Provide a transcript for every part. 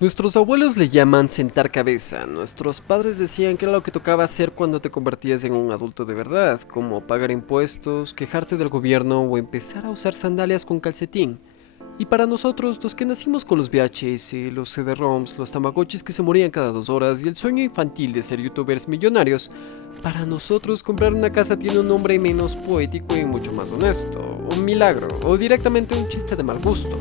Nuestros abuelos le llaman sentar cabeza. Nuestros padres decían que era lo que tocaba hacer cuando te convertías en un adulto de verdad, como pagar impuestos, quejarte del gobierno o empezar a usar sandalias con calcetín. Y para nosotros, los que nacimos con los VHS, los CD-ROMs, los tamagotchis que se morían cada 2 horas y el sueño infantil de ser youtubers millonarios, para nosotros comprar una casa tiene un nombre menos poético y mucho más honesto, un milagro o directamente un chiste de mal gusto.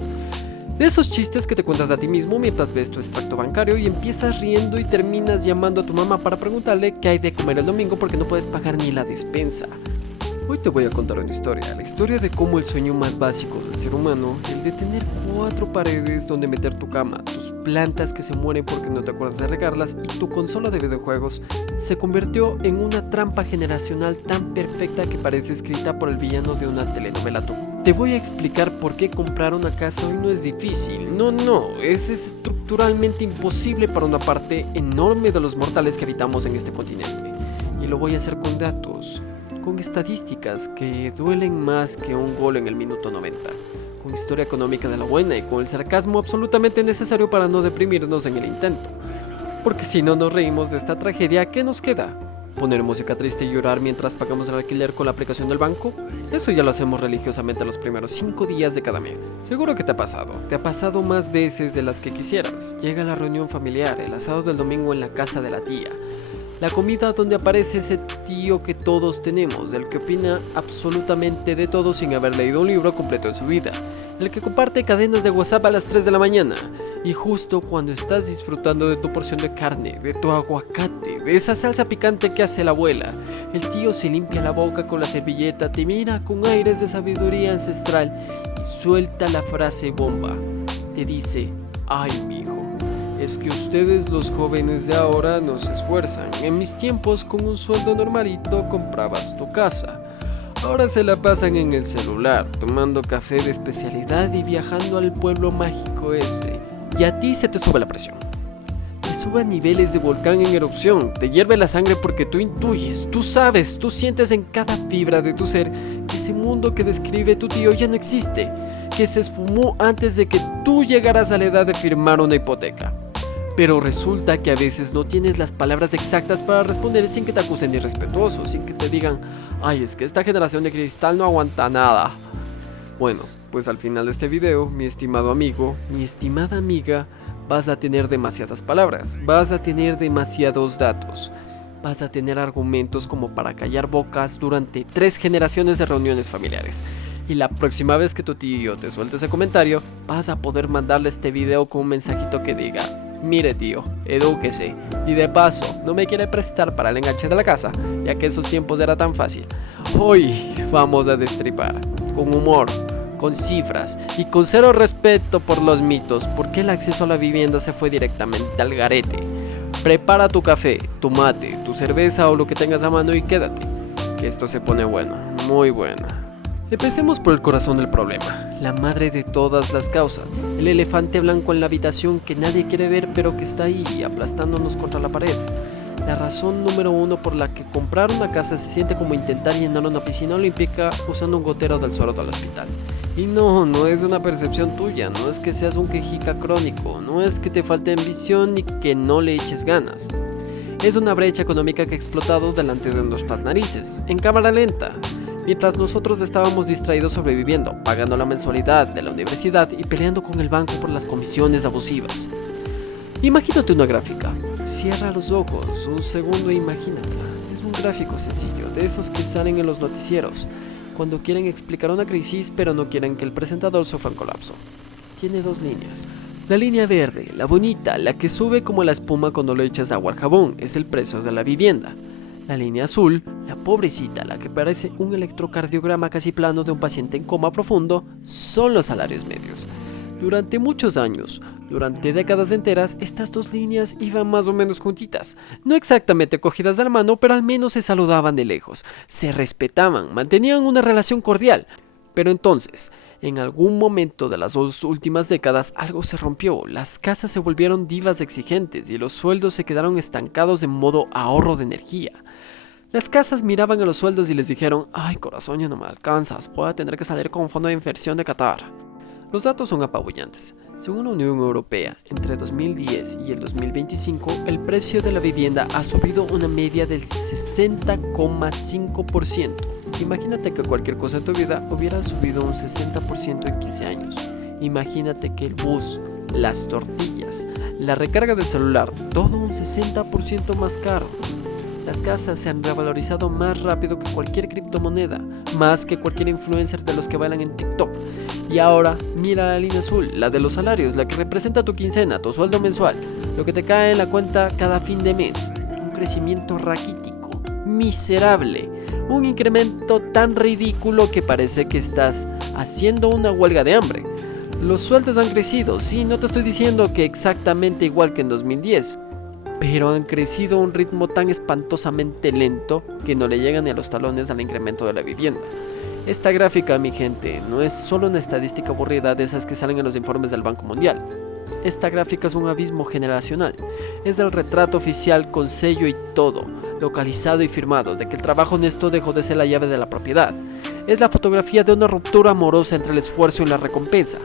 De esos chistes que te cuentas a ti mismo mientras ves tu extracto bancario y empiezas riendo y terminas llamando a tu mamá para preguntarle qué hay de comer el domingo porque no puedes pagar ni la despensa. Hoy te voy a contar una historia, la historia de cómo el sueño más básico del ser humano, el de tener 4 paredes donde meter tu cama, tus plantas que se mueren porque no te acuerdas de regarlas y tu consola de videojuegos, se convirtió en una trampa generacional tan perfecta que parece escrita por el villano de una telenovela. Te voy a explicar por qué comprar una casa hoy no es difícil, no, es estructuralmente imposible para una parte enorme de los mortales que habitamos en este continente. Y lo voy a hacer con datos, con estadísticas que duelen más que un gol en el minuto 90, con historia económica de la buena y con el sarcasmo absolutamente necesario para no deprimirnos en el intento. Porque si no nos reímos de esta tragedia, ¿qué nos queda? ¿Poner música triste y llorar mientras pagamos el alquiler con la aplicación del banco? Eso ya lo hacemos religiosamente los primeros 5 días de cada mes. Seguro que te ha pasado más veces de las que quisieras. Llega la reunión familiar, el asado del domingo en la casa de la tía, la comida donde aparece ese tío que todos tenemos, el que opina absolutamente de todo sin haber leído un libro completo en su vida, el que comparte cadenas de WhatsApp a las 3 de la mañana, y justo cuando estás disfrutando de tu porción de carne, de tu aguacate, de esa salsa picante que hace la abuela, el tío se limpia la boca con la servilleta, te mira con aires de sabiduría ancestral y suelta la frase bomba. Te dice: ay, mijo, es que ustedes los jóvenes de ahora no se esfuerzan. En mis tiempos con un sueldo normalito comprabas tu casa. Ahora se la pasan en el celular, tomando café de especialidad y viajando al pueblo mágico ese. Y a ti se te sube la presión. Te sube a niveles de volcán en erupción, te hierve la sangre porque tú intuyes, tú sabes, tú sientes en cada fibra de tu ser que ese mundo que describe tu tío ya no existe, que se esfumó antes de que tú llegaras a la edad de firmar una hipoteca. Pero resulta que a veces no tienes las palabras exactas para responder sin que te acusen de irrespetuoso, sin que te digan: ay, es que esta generación de cristal no aguanta nada. Bueno, pues al final de este video, mi estimado amigo, mi estimada amiga, vas a tener demasiadas palabras, vas a tener demasiados datos, vas a tener argumentos como para callar bocas durante 3 generaciones de reuniones familiares. Y la próxima vez que tu tío te suelte ese comentario, vas a poder mandarle este video con un mensajito que diga: mire tío, edúquese, y de paso, no me quiere prestar para el enganche de la casa, ya que esos tiempos era tan fácil. Hoy vamos a destripar, con humor, con cifras y con cero respeto por los mitos, porque el acceso a la vivienda se fue directamente al garete. Prepara tu café, tu mate, tu cerveza o lo que tengas a mano y quédate, que esto se pone bueno, muy bueno. Empecemos por el corazón del problema, la madre de todas las causas, el elefante blanco en la habitación que nadie quiere ver pero que está ahí aplastándonos contra la pared. La razón número 1 por la que comprar una casa se siente como intentar llenar una piscina olímpica usando un gotero del suero del hospital. Y no es una percepción tuya, no es que seas un quejica crónico, no es que te falte ambición ni que no le eches ganas. Es una brecha económica que ha explotado delante de nuestras narices, en cámara lenta. Mientras nosotros estábamos distraídos sobreviviendo, pagando la mensualidad de la universidad y peleando con el banco por las comisiones abusivas. Imagínate una gráfica. Cierra los ojos un segundo e imagínatela. Es un gráfico sencillo, de esos que salen en los noticieros, cuando quieren explicar una crisis pero no quieren que el presentador sufra un colapso. Tiene 2 líneas. La línea verde, la bonita, la que sube como la espuma cuando le echas agua al jabón, es el precio de la vivienda. La línea azul, la pobrecita, la que parece un electrocardiograma casi plano de un paciente en coma profundo, son los salarios medios. Durante muchos años, durante décadas enteras, estas 2 líneas iban más o menos juntitas. No exactamente cogidas de la mano, pero al menos se saludaban de lejos, se respetaban, mantenían una relación cordial. Pero entonces, en algún momento de las 2 últimas décadas, algo se rompió, las casas se volvieron divas exigentes y los sueldos se quedaron estancados en modo ahorro de energía. Las casas miraban a los sueldos y les dijeron: ay corazón, ya no me alcanzas, voy a tener que salir con un fondo de inversión de Qatar. Los datos son apabullantes. Según la Unión Europea, entre 2010 y el 2025, el precio de la vivienda ha subido una media del 60,5%. Imagínate que cualquier cosa en tu vida hubiera subido un 60% en 15 años. Imagínate que el bus, las tortillas, la recarga del celular, todo un 60% más caro. Las casas se han revalorizado más rápido que cualquier criptomoneda, más que cualquier influencer de los que bailan en TikTok. Y ahora, mira la línea azul, la de los salarios, la que representa tu quincena, tu sueldo mensual, lo que te cae en la cuenta cada fin de mes. Un crecimiento raquítico, miserable, un incremento tan ridículo que parece que estás haciendo una huelga de hambre. Los sueldos han crecido, sí, no te estoy diciendo que exactamente igual que en 2010, pero han crecido a un ritmo tan espantosamente lento que no le llegan ni a los talones al incremento de la vivienda. Esta gráfica, mi gente, no es solo una estadística aburrida de esas que salen en los informes del Banco Mundial. Esta gráfica es un abismo generacional. Es del retrato oficial con sello y todo, localizado y firmado, de que el trabajo honesto dejó de ser la llave de la propiedad. Es la fotografía de una ruptura amorosa entre el esfuerzo y la recompensa.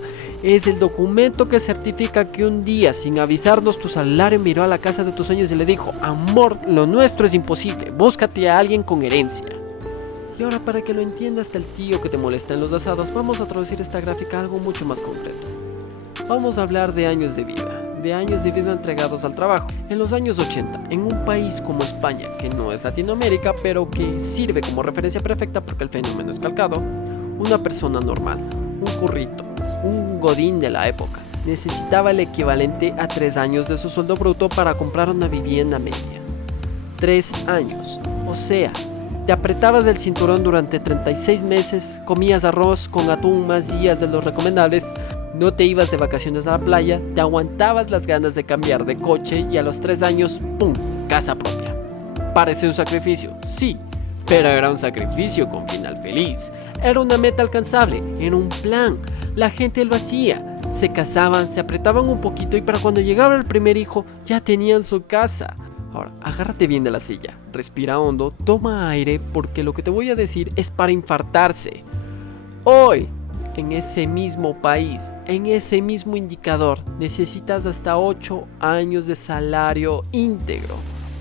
Es el documento que certifica que un día, sin avisarnos, tu salario miró a la casa de tus sueños y le dijo: amor, lo nuestro es imposible, búscate a alguien con herencia. Y ahora, para que lo entienda hasta el tío que te molesta en los asados, vamos a traducir esta gráfica a algo mucho más concreto. Vamos a hablar de años de vida entregados al trabajo. En los años 80, en un país como España, que no es Latinoamérica, pero que sirve como referencia perfecta porque el fenómeno es calcado, una persona normal, un currito, un godín de la época, necesitaba el equivalente a 3 años de su sueldo bruto para comprar una vivienda media. 3 años, o sea, te apretabas del cinturón durante 36 meses, comías arroz con atún más días de los recomendables, no te ibas de vacaciones a la playa, te aguantabas las ganas de cambiar de coche y a los 3 años, ¡pum!, casa propia. Parece un sacrificio, sí, pero era un sacrificio con final feliz. Era una meta alcanzable, era un plan. La gente lo hacía, se casaban, se apretaban un poquito y para cuando llegaba el primer hijo ya tenían su casa. Ahora, agárrate bien de la silla, respira hondo, toma aire porque lo que te voy a decir es para infartarse. Hoy, en ese mismo país, en ese mismo indicador, necesitas hasta 8 años de salario íntegro.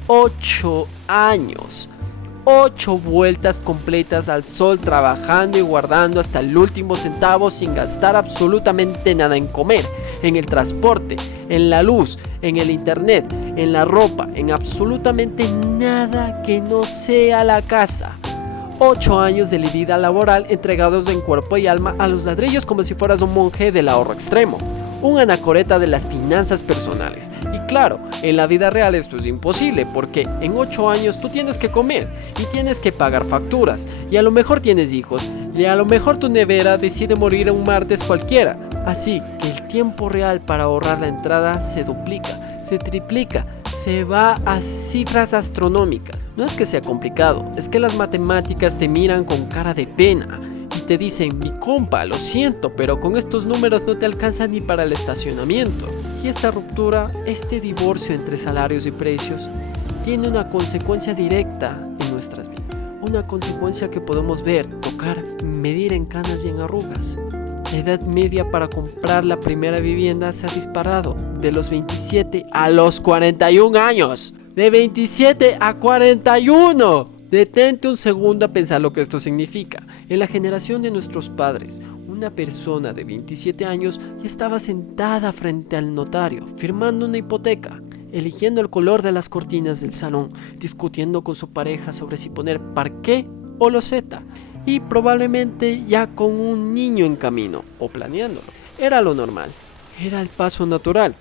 8 años. 8 vueltas completas al sol trabajando y guardando hasta el último centavo sin gastar absolutamente nada en comer, en el transporte, en la luz, en el internet, en la ropa, en absolutamente nada que no sea la casa. 8 años de vida laboral entregados en cuerpo y alma a los ladrillos como si fueras un monje del ahorro extremo. Un anacoreta de las finanzas personales. Y claro, en la vida real esto es imposible porque en 8 años tú tienes que comer y tienes que pagar facturas y a lo mejor tienes hijos y a lo mejor tu nevera decide morir un martes cualquiera. Así que el tiempo real para ahorrar la entrada se duplica, se triplica, se va a cifras astronómicas. No es que sea complicado, es que las matemáticas te miran con cara de pena. Y te dicen: mi compa, lo siento, pero con estos números no te alcanza ni para el estacionamiento. Y esta ruptura, este divorcio entre salarios y precios, tiene una consecuencia directa en nuestras vidas. Una consecuencia que podemos ver, tocar, medir en canas y en arrugas. La edad media para comprar la primera vivienda se ha disparado de los 27 a los 41 años. De 27 a 41. Detente un segundo a pensar lo que esto significa. En la generación de nuestros padres, una persona de 27 años ya estaba sentada frente al notario, firmando una hipoteca, eligiendo el color de las cortinas del salón, discutiendo con su pareja sobre si poner parqué o loseta, y probablemente ya con un niño en camino, o planeándolo. Era lo normal, era el paso natural.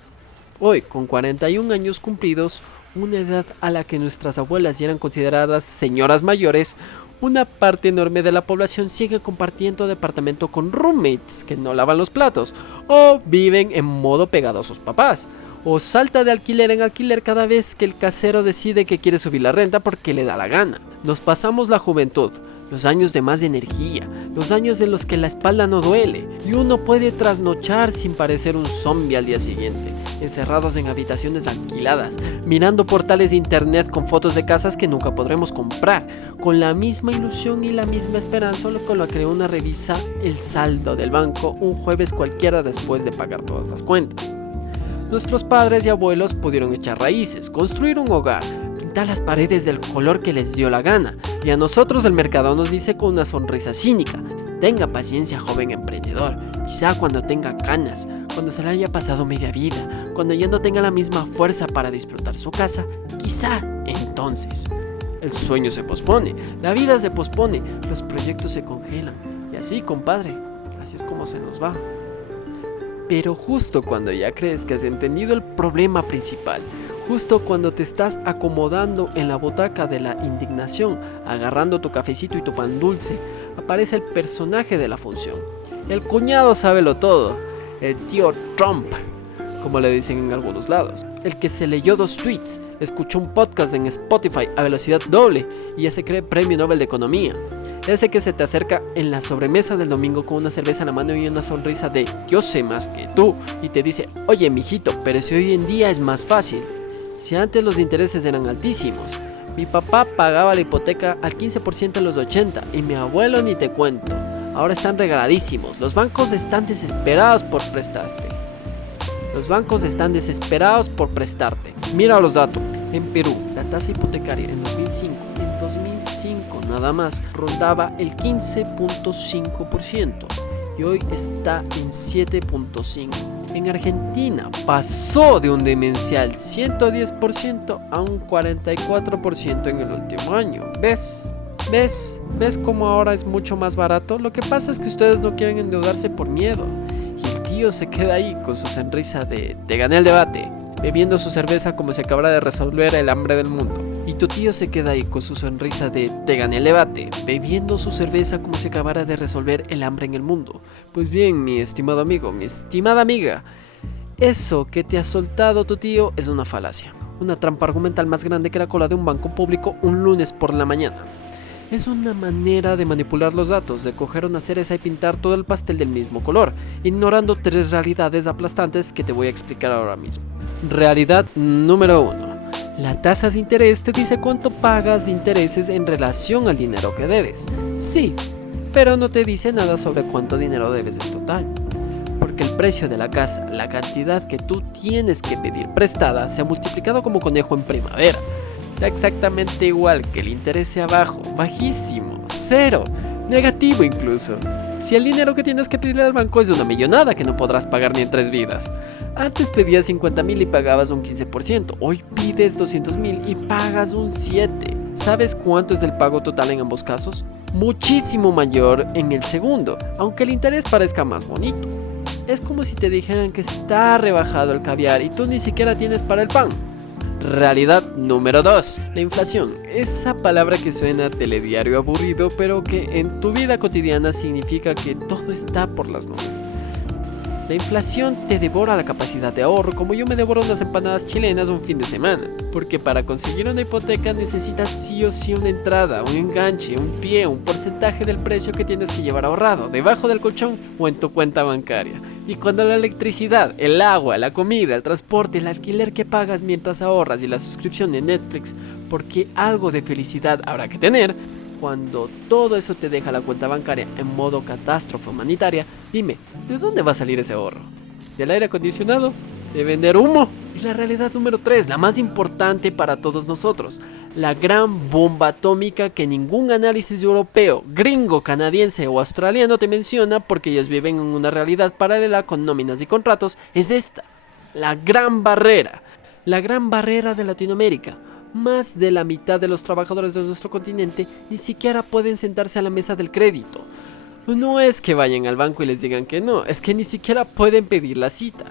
Hoy, con 41 años cumplidos, una edad a la que nuestras abuelas ya eran consideradas señoras mayores, una parte enorme de la población sigue compartiendo departamento con roommates que no lavan los platos, o viven en modo pegado a sus papás, o salta de alquiler en alquiler cada vez que el casero decide que quiere subir la renta porque le da la gana. Nos pasamos la juventud, los años de más energía, los años en los que la espalda no duele y uno puede trasnochar sin parecer un zombie al día siguiente, encerrados en habitaciones alquiladas, mirando portales de internet con fotos de casas que nunca podremos comprar, con la misma ilusión y la misma esperanza solo con la que uno revisa el saldo del banco un jueves cualquiera después de pagar todas las cuentas. Nuestros padres y abuelos pudieron echar raíces, construir un hogar, pintar las paredes del color que les dio la gana, y a nosotros el mercado nos dice con una sonrisa cínica: tenga paciencia, joven emprendedor, quizá cuando tenga canas, cuando se le haya pasado media vida, cuando ya no tenga la misma fuerza para disfrutar su casa, quizá entonces. El sueño se pospone, la vida se pospone, los proyectos se congelan, y así, compadre, así es como se nos va. Pero justo cuando ya crees que has entendido el problema principal, justo cuando te estás acomodando en la butaca de la indignación, agarrando tu cafecito y tu pan dulce, aparece el personaje de la función. El cuñado sábelo todo, el tío Trump, como le dicen en algunos lados. El que se leyó 2 tweets, escuchó un podcast en Spotify a velocidad doble y ya se cree premio Nobel de Economía. Ese que se te acerca en la sobremesa del domingo con una cerveza en la mano y una sonrisa de yo sé más que tú y te dice: oye mijito, pero si hoy en día es más fácil. Si antes los intereses eran altísimos, mi papá pagaba la hipoteca al 15% en los 80 y mi abuelo ni te cuento. Ahora están regaladísimos, los bancos están desesperados por prestarte. Mira los datos. En Perú, la tasa hipotecaria en 2005 nada más rondaba el 15.5% y hoy está en 7.5%. En Argentina pasó de un demencial 110% a un 44% en el último año. ¿Ves cómo ahora es mucho más barato? Lo que pasa es que ustedes no quieren endeudarse por miedo. Y el tío se queda ahí con su sonrisa de te gané el debate, bebiendo su cerveza como si acabara de resolver el hambre del mundo. Y tu tío se queda ahí con su sonrisa de te gané el debate, bebiendo su cerveza como si acabara de resolver el hambre en el mundo. Pues bien, mi estimado amigo, mi estimada amiga, eso que te ha soltado tu tío es una falacia, una trampa argumental más grande que la cola de un banco público un lunes por la mañana. Es una manera de manipular los datos, de coger una cereza y pintar todo el pastel del mismo color, ignorando 3 realidades aplastantes que te voy a explicar ahora mismo. Realidad número 1. La tasa de interés te dice cuánto pagas de intereses en relación al dinero que debes. Sí, pero no te dice nada sobre cuánto dinero debes en total. Porque el precio de la casa, la cantidad que tú tienes que pedir prestada, se ha multiplicado como conejo en primavera. Da exactamente igual que el interés sea bajo, bajísimo, cero, negativo incluso. Si el dinero que tienes que pedirle al banco es de una millonada que no podrás pagar ni en 3 vidas. Antes pedías 50,000 y pagabas un 15%, hoy pides 200,000 y pagas un 7%. ¿Sabes cuánto es el pago total en ambos casos? Muchísimo mayor en el segundo, aunque el interés parezca más bonito. Es como si te dijeran que está rebajado el caviar y tú ni siquiera tienes para el pan. Realidad número 2. La inflación. Esa palabra que suena a telediario aburrido, pero que en tu vida cotidiana significa que todo está por las nubes. La inflación te devora la capacidad de ahorro, como yo me devoro unas empanadas chilenas un fin de semana. Porque para conseguir una hipoteca necesitas sí o sí una entrada, un enganche, un pie, un porcentaje del precio que tienes que llevar ahorrado, debajo del colchón o en tu cuenta bancaria. Y cuando la electricidad, el agua, la comida, el transporte, el alquiler que pagas mientras ahorras y la suscripción de Netflix, porque algo de felicidad habrá que tener, cuando todo eso te deja la cuenta bancaria en modo catástrofe humanitaria, dime, ¿de dónde va a salir ese ahorro? ¿Del aire acondicionado? ¿De vender humo? Y la realidad número 3, la más importante para todos nosotros, la gran bomba atómica que ningún análisis europeo, gringo, canadiense o australiano te menciona porque ellos viven en una realidad paralela con nóminas y contratos, es esta, la gran barrera de Latinoamérica. Más de la mitad de los trabajadores de nuestro continente ni siquiera pueden sentarse a la mesa del crédito. No es que vayan al banco y les digan que no, es que ni siquiera pueden pedir la cita.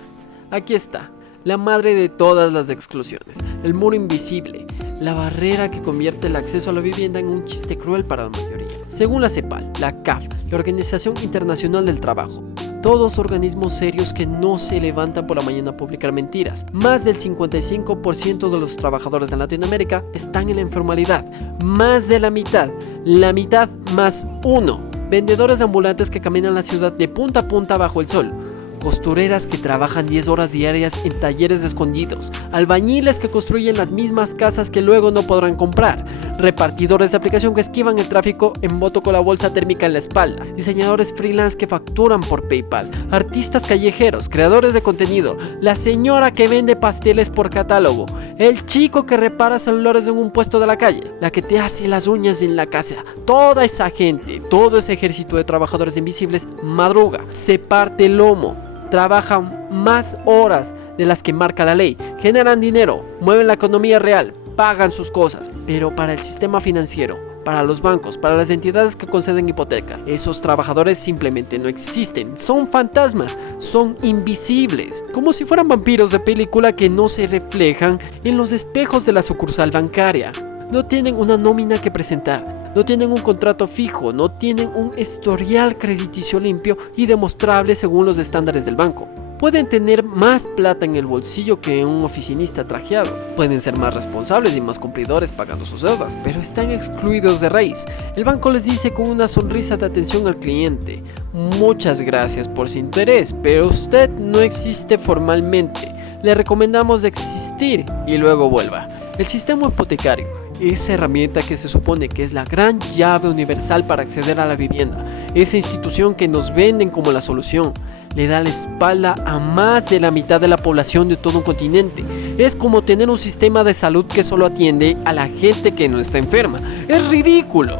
Aquí está, la madre de todas las exclusiones, el muro invisible, la barrera que convierte el acceso a la vivienda en un chiste cruel para la mayoría. Según la CEPAL, la CAF, la Organización Internacional del Trabajo, todos organismos serios que no se levantan por la mañana a publicar mentiras. Más del 55% de los trabajadores en Latinoamérica están en la informalidad. Más de la mitad más uno. Vendedores ambulantes que caminan la ciudad de punta a punta bajo el sol. Costureras que trabajan 10 horas diarias en talleres escondidos, albañiles que construyen las mismas casas que luego no podrán comprar, repartidores de aplicación que esquivan el tráfico en moto con la bolsa térmica en la espalda, diseñadores freelance que facturan por PayPal, artistas callejeros, creadores de contenido, la señora que vende pasteles por catálogo, el chico que repara celulares en un puesto de la calle, la que te hace las uñas en la casa. Toda esa gente, todo ese ejército de trabajadores invisibles madruga, se parte el lomo, trabajan más horas de las que marca la ley, generan dinero, mueven la economía real, pagan sus cosas. Pero para el sistema financiero, para los bancos, para las entidades que conceden hipotecas, esos trabajadores simplemente no existen, son fantasmas, son invisibles, como si fueran vampiros de película que no se reflejan en los espejos de la sucursal bancaria. No tienen una nómina que presentar, no tienen un contrato fijo, no tienen un historial crediticio limpio y demostrable según los estándares del banco. Pueden tener más plata en el bolsillo que un oficinista trajeado. Pueden ser más responsables y más cumplidores pagando sus deudas, pero están excluidos de raíz. El banco les dice con una sonrisa de atención al cliente: muchas gracias por su interés, pero usted no existe formalmente. Le recomendamos existir y luego vuelva. El sistema hipotecario, esa herramienta que se supone que es la gran llave universal para acceder a la vivienda, esa institución que nos venden como la solución, le da la espalda a más de la mitad de la población de todo un continente. Es como tener un sistema de salud que solo atiende a la gente que no está enferma. Es ridículo.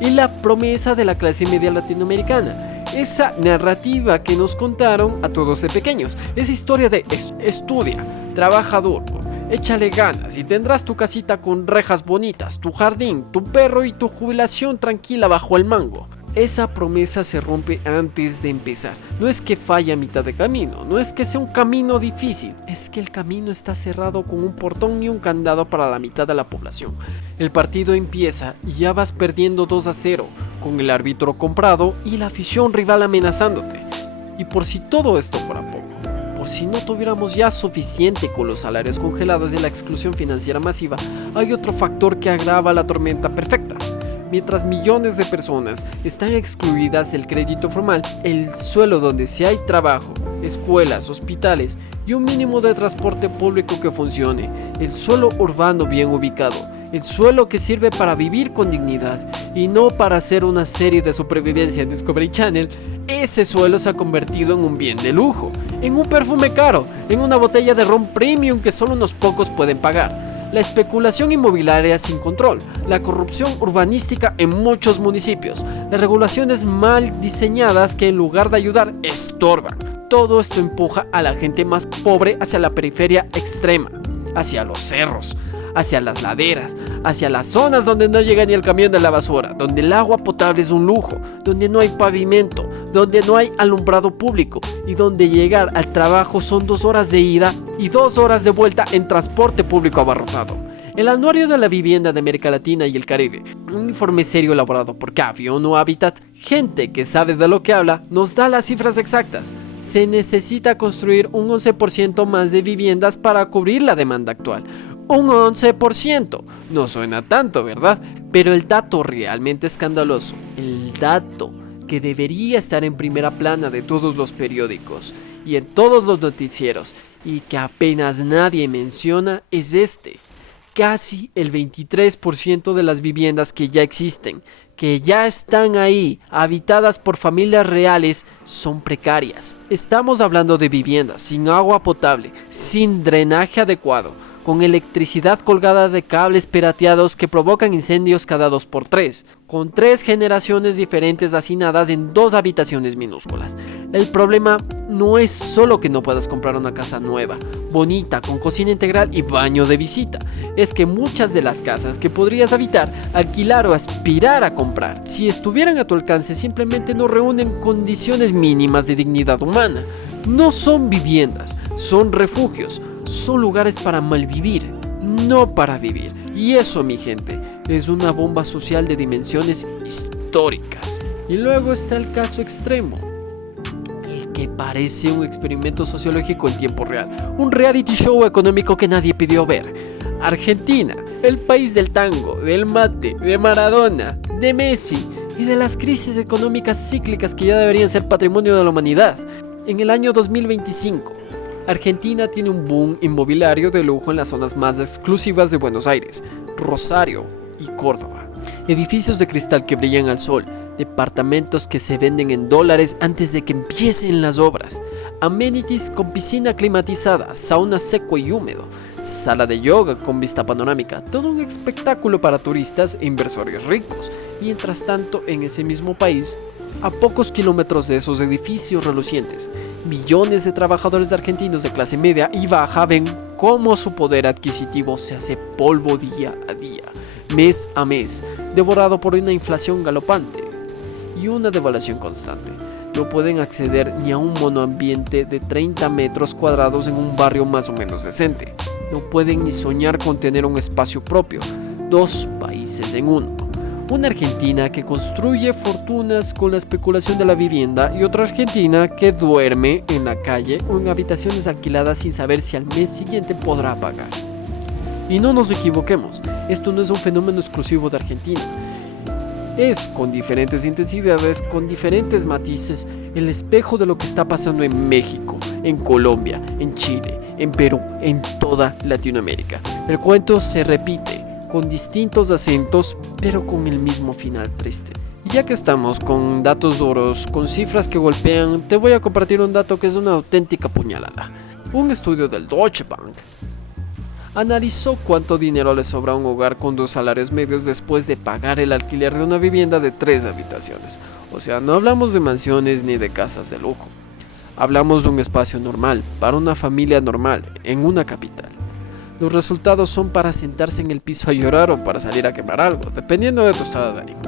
Y la promesa de la clase media latinoamericana, esa narrativa que nos contaron a todos de pequeños, esa historia de estudia, trabaja duro, échale ganas y tendrás tu casita con rejas bonitas, tu jardín, tu perro y tu jubilación tranquila bajo el mango. Esa promesa se rompe antes de empezar. No es que falle a mitad de camino, no es que sea un camino difícil, es que el camino está cerrado con un portón y un candado para la mitad de la población. El partido empieza y ya vas perdiendo 2-0, con el árbitro comprado y la afición rival amenazándote. Y por si todo esto fuera poco, por si no tuviéramos ya suficiente con los salarios congelados y la exclusión financiera masiva, hay otro factor que agrava la tormenta perfecta. Mientras millones de personas están excluidas del crédito formal, el suelo donde sí hay trabajo, escuelas, hospitales y un mínimo de transporte público que funcione, el suelo urbano bien ubicado, el suelo que sirve para vivir con dignidad y no para hacer una serie de supervivencia en Discovery Channel, ese suelo se ha convertido en un bien de lujo, en un perfume caro, en una botella de ron premium que solo unos pocos pueden pagar. La especulación inmobiliaria sin control, la corrupción urbanística en muchos municipios, las regulaciones mal diseñadas que en lugar de ayudar estorban. Todo esto empuja a la gente más pobre hacia la periferia extrema, hacia los cerros, hacia las laderas, hacia las zonas donde no llega ni el camión de la basura, donde el agua potable es un lujo, donde no hay pavimento, donde no hay alumbrado público y donde llegar al trabajo son 2 horas de ida y 2 horas de vuelta en transporte público abarrotado. El Anuario de la Vivienda de América Latina y el Caribe, un informe serio elaborado por CAFI, ONU Habitat, gente que sabe de lo que habla, nos da las cifras exactas. Se necesita construir un 11% más de viviendas para cubrir la demanda actual. Un 11%. No suena tanto, ¿verdad? Pero el dato realmente escandaloso, el dato que debería estar en primera plana de todos los periódicos y en todos los noticieros y que apenas nadie menciona es este. Casi el 23% de las viviendas que ya existen, que ya están ahí, habitadas por familias reales, son precarias. Estamos hablando de viviendas sin agua potable, sin drenaje adecuado, con electricidad colgada de cables pirateados que provocan incendios cada 2x3, con 3 generaciones diferentes hacinadas en 2 habitaciones minúsculas. El problema no es solo que no puedas comprar una casa nueva, bonita, con cocina integral y baño de visita. Es que muchas de las casas que podrías habitar, alquilar o aspirar a comprar, si estuvieran a tu alcance, simplemente no reúnen condiciones mínimas de dignidad humana. No son viviendas, son refugios, son lugares para malvivir, no para vivir. Y eso, mi gente, es una bomba social de dimensiones históricas. Y luego está el caso extremo, el que parece un experimento sociológico en tiempo real, un reality show económico que nadie pidió ver. Argentina, el país del tango, del mate, de Maradona, de Messi y de las crisis económicas cíclicas que ya deberían ser patrimonio de la humanidad. En el año 2025, Argentina tiene un boom inmobiliario de lujo en las zonas más exclusivas de Buenos Aires, Rosario y Córdoba. Edificios de cristal que brillan al sol, departamentos que se venden en dólares antes de que empiecen las obras, amenities con piscina climatizada, sauna seco y húmedo, sala de yoga con vista panorámica, todo un espectáculo para turistas e inversores ricos. Mientras tanto, en ese mismo país, a pocos kilómetros de esos edificios relucientes, millones de trabajadores argentinos de clase media y baja ven cómo su poder adquisitivo se hace polvo día a día, mes a mes, devorado por una inflación galopante y una devaluación constante. No pueden acceder ni a un monoambiente de 30 metros cuadrados en un barrio más o menos decente. No pueden ni soñar con tener un espacio propio, dos países en uno. Una Argentina que construye fortunas con la especulación de la vivienda y otra Argentina que duerme en la calle o en habitaciones alquiladas sin saber si al mes siguiente podrá pagar. Y no nos equivoquemos, esto no es un fenómeno exclusivo de Argentina. Es, con diferentes intensidades, con diferentes matices, el espejo de lo que está pasando en México, en Colombia, en Chile, en Perú, en toda Latinoamérica. El cuento se repite, con distintos acentos, pero con el mismo final triste. Y ya que estamos con datos duros, con cifras que golpean, te voy a compartir un dato que es una auténtica puñalada. Un estudio del Deutsche Bank analizó cuánto dinero le sobra a un hogar con 2 salarios medios después de pagar el alquiler de una vivienda de 3 habitaciones. O sea, no hablamos de mansiones ni de casas de lujo. Hablamos de un espacio normal, para una familia normal, en una capital. Los resultados son para sentarse en el piso a llorar o para salir a quemar algo, dependiendo de tu estado de ánimo.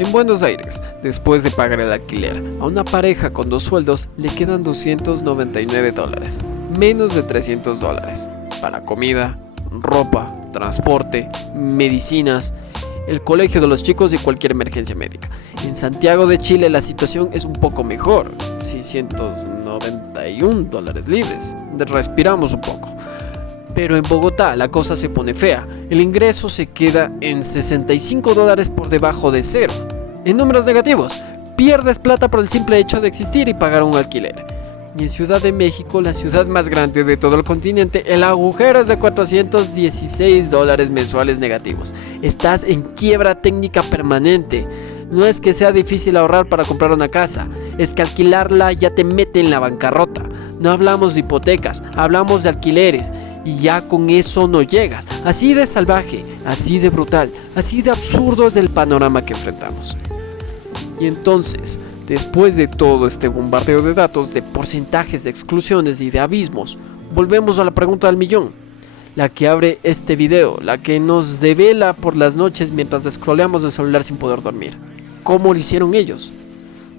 En Buenos Aires, después de pagar el alquiler, a una pareja con 2 sueldos le quedan $299, menos de $300, para comida, ropa, transporte, medicinas, el colegio de los chicos y cualquier emergencia médica. En Santiago de Chile la situación es un poco mejor, $691 libres, respiramos un poco. Pero en Bogotá la cosa se pone fea, el ingreso se queda en $65 por debajo de cero. En números negativos, pierdes plata por el simple hecho de existir y pagar un alquiler. Y en Ciudad de México, la ciudad más grande de todo el continente, el agujero es de $416 mensuales negativos. Estás en quiebra técnica permanente. No es que sea difícil ahorrar para comprar una casa, es que alquilarla ya te mete en la bancarrota. No hablamos de hipotecas, hablamos de alquileres. Y ya con eso no llegas. Así de salvaje, así de brutal, así de absurdo es el panorama que enfrentamos. Y entonces, después de todo este bombardeo de datos, de porcentajes, de exclusiones y de abismos, volvemos a la pregunta del millón. La que abre este video, la que nos devela por las noches mientras scrolleamos el celular sin poder dormir. ¿Cómo lo hicieron ellos?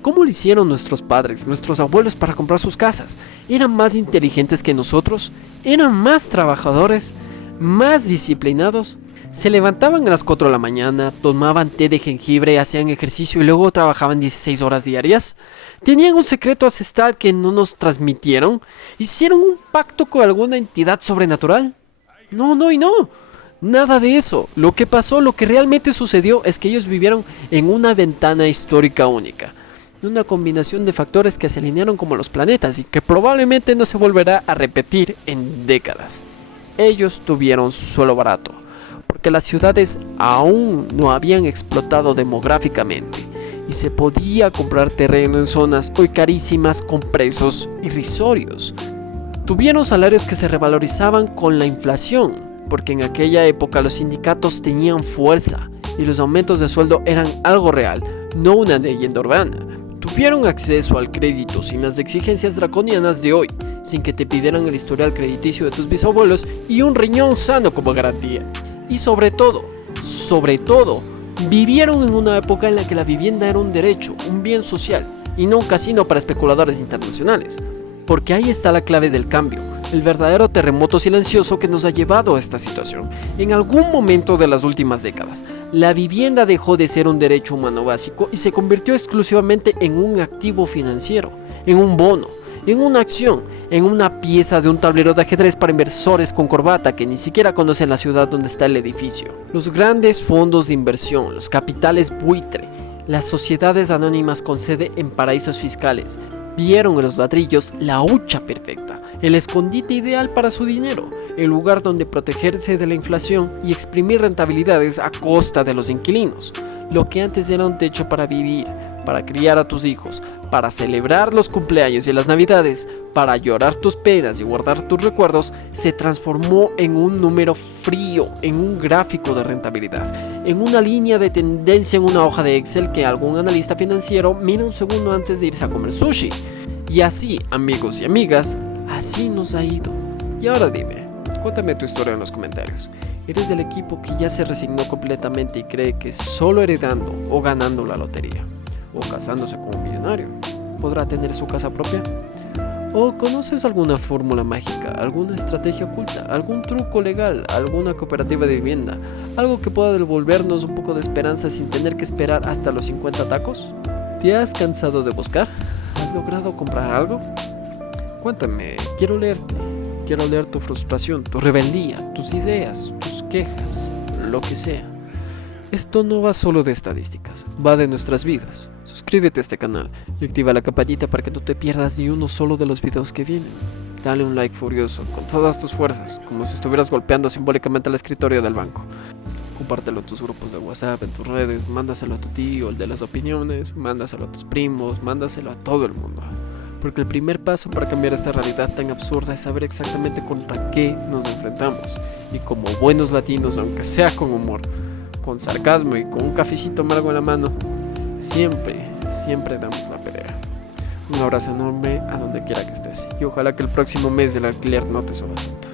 ¿Cómo lo hicieron nuestros padres, nuestros abuelos para comprar sus casas? ¿Eran más inteligentes que nosotros? ¿Eran más trabajadores? ¿Más disciplinados? Se levantaban a las 4 de la mañana, tomaban té de jengibre, hacían ejercicio y luego trabajaban 16 horas diarias. ¿Tenían un secreto ancestral que no nos transmitieron? ¿Hicieron un pacto con alguna entidad sobrenatural? No y no. Nada de eso. Lo que pasó, lo que realmente sucedió es que ellos vivieron en una ventana histórica única. Una combinación de factores que se alinearon como los planetas y que probablemente no se volverá a repetir en décadas. Ellos tuvieron suelo barato, porque las ciudades aún no habían explotado demográficamente y se podía comprar terreno en zonas hoy carísimas con precios irrisorios. Tuvieron salarios que se revalorizaban con la inflación, porque en aquella época los sindicatos tenían fuerza y los aumentos de sueldo eran algo real, no una leyenda urbana. Tuvieron acceso al crédito sin las exigencias draconianas de hoy, sin que te pidieran el historial crediticio de tus bisabuelos y un riñón sano como garantía. Y sobre todo, vivieron en una época en la que la vivienda era un derecho, un bien social, y no un casino para especuladores internacionales. Porque ahí está la clave del cambio, el verdadero terremoto silencioso que nos ha llevado a esta situación. En algún momento de las últimas décadas, la vivienda dejó de ser un derecho humano básico y se convirtió exclusivamente en un activo financiero, en un bono, en una acción, en una pieza de un tablero de ajedrez para inversores con corbata que ni siquiera conocen la ciudad donde está el edificio. Los grandes fondos de inversión, los capitales buitre, las sociedades anónimas con sede en paraísos fiscales, vieron en los ladrillos la hucha perfecta, el escondite ideal para su dinero, el lugar donde protegerse de la inflación y exprimir rentabilidades a costa de los inquilinos. Lo que antes era un techo para vivir, para criar a tus hijos, para celebrar los cumpleaños y las navidades, para llorar tus penas y guardar tus recuerdos, se transformó en un número frío, en un gráfico de rentabilidad, en una línea de tendencia en una hoja de Excel que algún analista financiero mira un segundo antes de irse a comer sushi. Y así, amigos y amigas, así nos ha ido. Y ahora dime, cuéntame tu historia en los comentarios. ¿Eres del equipo que ya se resignó completamente y cree que solo heredando o ganando la lotería, o casándose con un millonario, podrá tener su casa propia? ¿O conoces alguna fórmula mágica, alguna estrategia oculta, algún truco legal, alguna cooperativa de vivienda, algo que pueda devolvernos un poco de esperanza sin tener que esperar hasta los 50 tacos? ¿Te has cansado de buscar? ¿Has logrado comprar algo? Cuéntame, quiero leerte. Quiero leer tu frustración, tu rebeldía, tus ideas, tus quejas, lo que sea. Esto no va solo de estadísticas, va de nuestras vidas. Suscríbete a este canal y activa la campanita para que no te pierdas ni uno solo de los videos que vienen. Dale un like furioso, con todas tus fuerzas, como si estuvieras golpeando simbólicamente al escritorio del banco. Compártelo en tus grupos de WhatsApp, en tus redes, mándaselo a tu tío, el de las opiniones, mándaselo a tus primos, mándaselo a todo el mundo. Porque el primer paso para cambiar esta realidad tan absurda es saber exactamente contra qué nos enfrentamos. Y como buenos latinos, aunque sea con humor, con sarcasmo y con un cafecito amargo en la mano, siempre damos la pelea. Un abrazo enorme a donde quiera que estés y ojalá que el próximo mes del alquiler no te suba tanto.